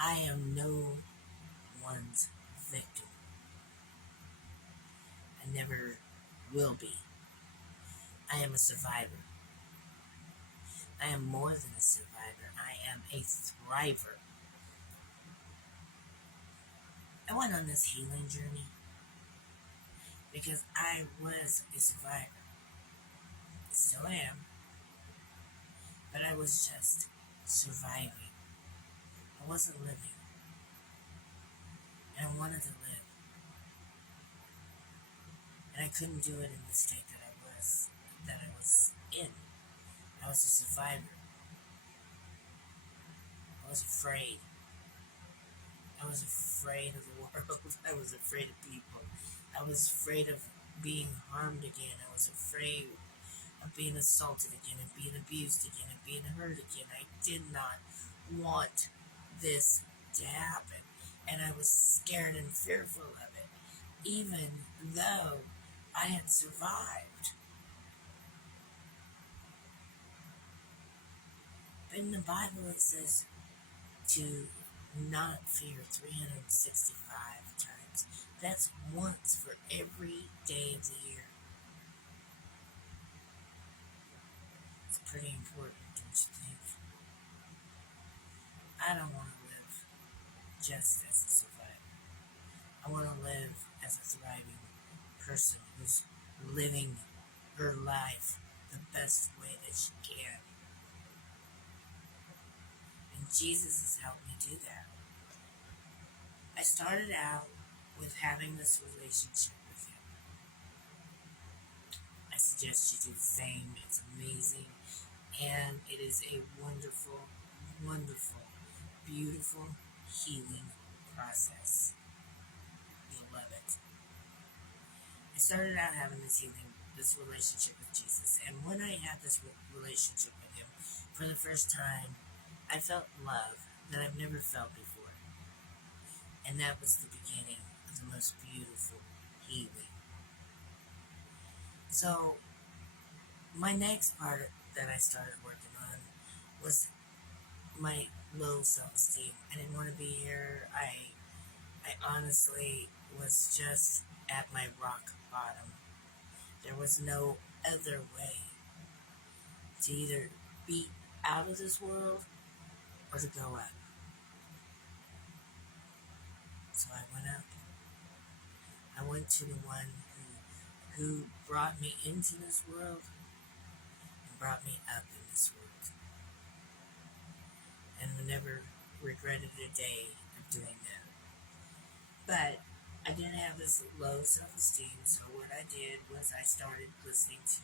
I am no one's victim. I never will be. I am a survivor. I am more than a survivor. I am a thriver. I went on this healing journey because I was a survivor. Still am, but I was just surviving. I wasn't living, and I wanted to live, and I couldn't do it in the state that I was in. I was a survivor. I was afraid. I was afraid of the world. I was afraid of people. I was afraid of being harmed again. I was afraid of being assaulted again and being abused again and being hurt again. I did not want this to happen. And I was scared and fearful of it, even though I had survived. But in the Bible it says to not fear 365 times. That's once for every day of the year. It's pretty important, don't you think? I don't want to live just as a survivor. I want to live as a thriving person who's living her life the best way that she can. And Jesus has helped me do that. I started out with having this relationship with him. I suggest you do the same. It's amazing. And it is a wonderful, wonderful, beautiful healing process. You'll love it. I started out having this relationship with Jesus. And when I had this relationship with him for the first time, I felt love that I've never felt before. And that was the beginning of the most beautiful healing. So, my next part that I started working on was my low self-esteem. I didn't want to be here. I honestly was just at my rock bottom. There was no other way to either be out of this world or to go up. So I went up. I went to the one who brought me into this world and brought me up in this world. And I never regretted a day of doing that. But I didn't have this low self-esteem, so what I did was I started listening to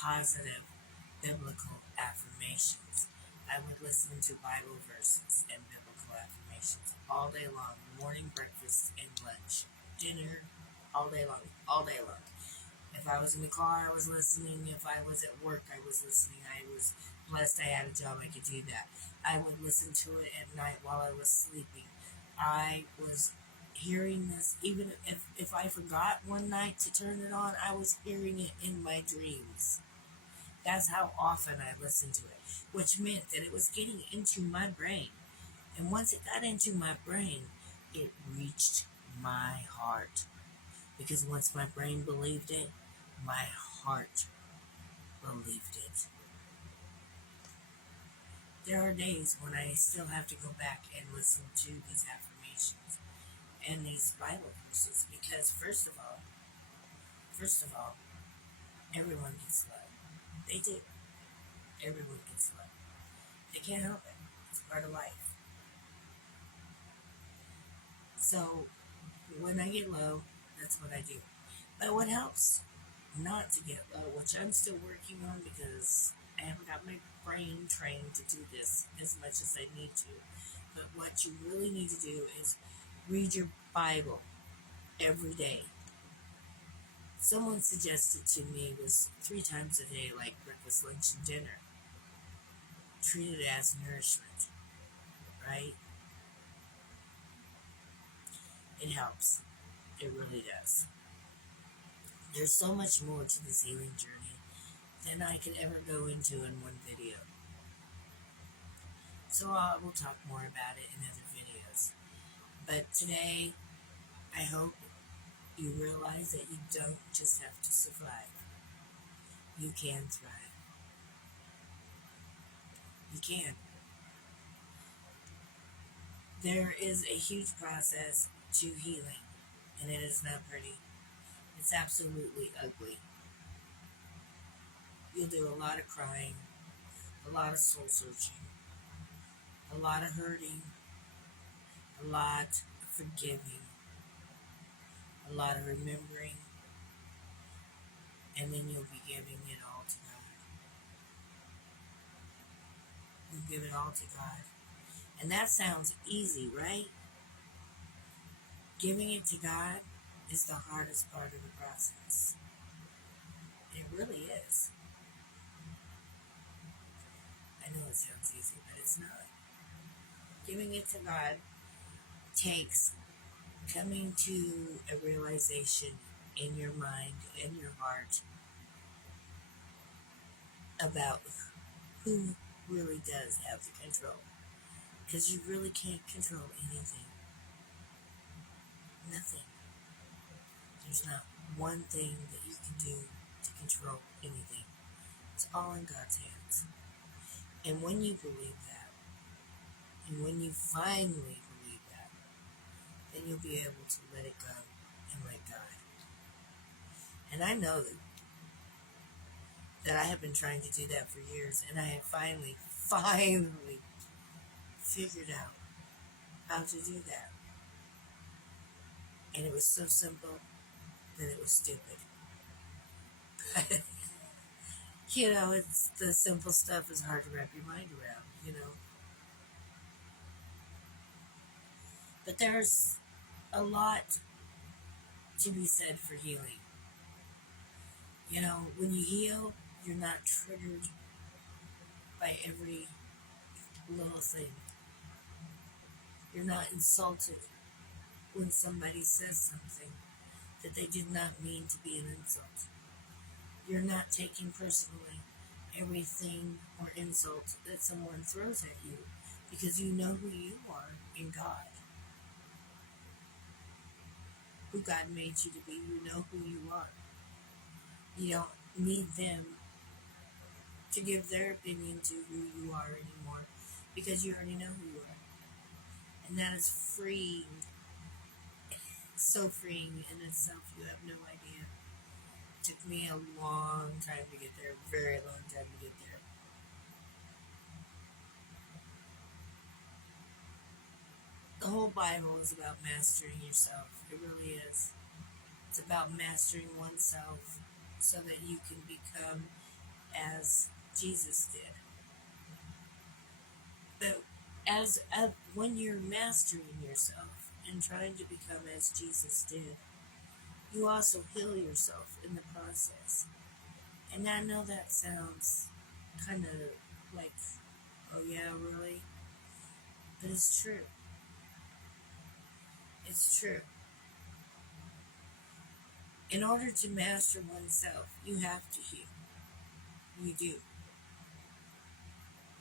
positive biblical affirmations. I would listen to Bible verses and biblical affirmations all day long, morning, breakfast, and lunch, dinner, all day long, all day long. If I was in the car, I was listening. If I was at work, I was listening. I was blessed I had a job I could do that. I would listen to it at night while I was sleeping. I was hearing this, even if I forgot one night to turn it on, I was hearing it in my dreams. That's how often I listened to it, which meant that it was getting into my brain. And once it got into my brain, it reached my heart. Because once my brain believed it, my heart believed it. There are days when I still have to go back and listen to these affirmations and these Bible verses because first of all, everyone gets love. They do. Everyone gets love. They can't help it. It's part of life. So when I get low, that's what I do. But what helps not to get low, which I'm still working on because I haven't got my brain trained to do this as much as I need to. But what you really need to do is read your Bible every day. Someone suggested to me was 3 times a day, like breakfast, lunch, and dinner. Treat it as nourishment, right? It helps. It really does. There's so much more to this healing journey than I could ever go into in one video. So I will talk more about it in other videos. times. But today, I hope you realize that you don't just have to survive. You can thrive. You can. There is a huge process to healing, and it is not pretty. It's absolutely ugly. You'll do a lot of crying, a lot of soul searching, a lot of hurting, a lot of forgiving, a lot of remembering, and then you'll be giving it all to God. You'll give it all to God. And that sounds easy, right? Giving it to God is the hardest part of the process. It really is. I know it sounds easy, but it's not. Giving it to God takes coming to a realization in your mind and your heart about who really does have the control. Because you really can't control anything. Nothing. There's not one thing that you can do to control anything. It's all in God's hands. And when you believe that, and when you finally believe that, then you'll be able to let it go and let God. And I know that I have been trying to do that for years, and I have finally figured out how to do that. And it was so simple that it was stupid. But, it's the simple stuff is hard to wrap your mind around. But there's a lot to be said for healing. When you heal, you're not triggered by every little thing. You're not insulted when somebody says something that they did not mean to be an insult. You're not taking personally everything or insult that someone throws at you because you know who you are in God. Who God made you to be. You know who you are. You don't need them to give their opinion to who you are anymore because you already know who you are. And that is freeing. So freeing in itself, you have no idea. It took me a long time to get there, a very long time to get there. The whole Bible is about mastering yourself. It really is. It's about mastering oneself so that you can become as Jesus did. But when you're mastering yourself and trying to become as Jesus did, you also heal yourself in the process. And I know that sounds kind of like, oh yeah, really? But it's true. It's true. In order to master oneself, you have to heal. You do. You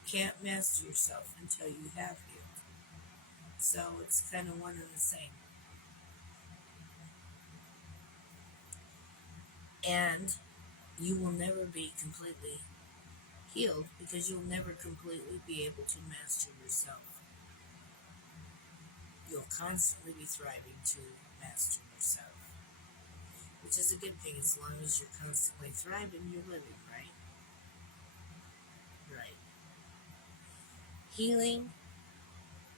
can't master yourself until you have healed. So it's kind of one and the same. And you will never be completely healed because you'll never completely be able to master yourself. You'll constantly be thriving to master yourself, which is a good thing as long as you're constantly thriving, you're living, right? Right. Healing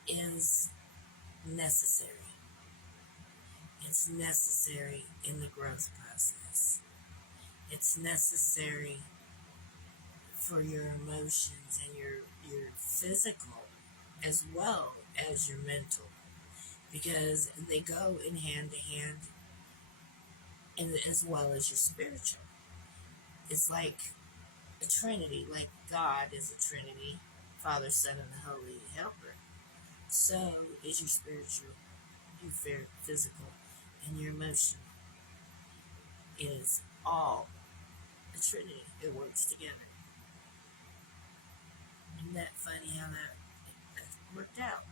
is necessary. It's necessary in the growth process. It's necessary for your emotions and your physical as well as your mental, because they go in hand to hand, and as well as your spiritual. It's like a trinity, like God is a trinity, Father, Son, and the Holy Helper. So is your spiritual, your physical, and your emotional. It is all a trinity. It works together. Isn't that funny how that worked out?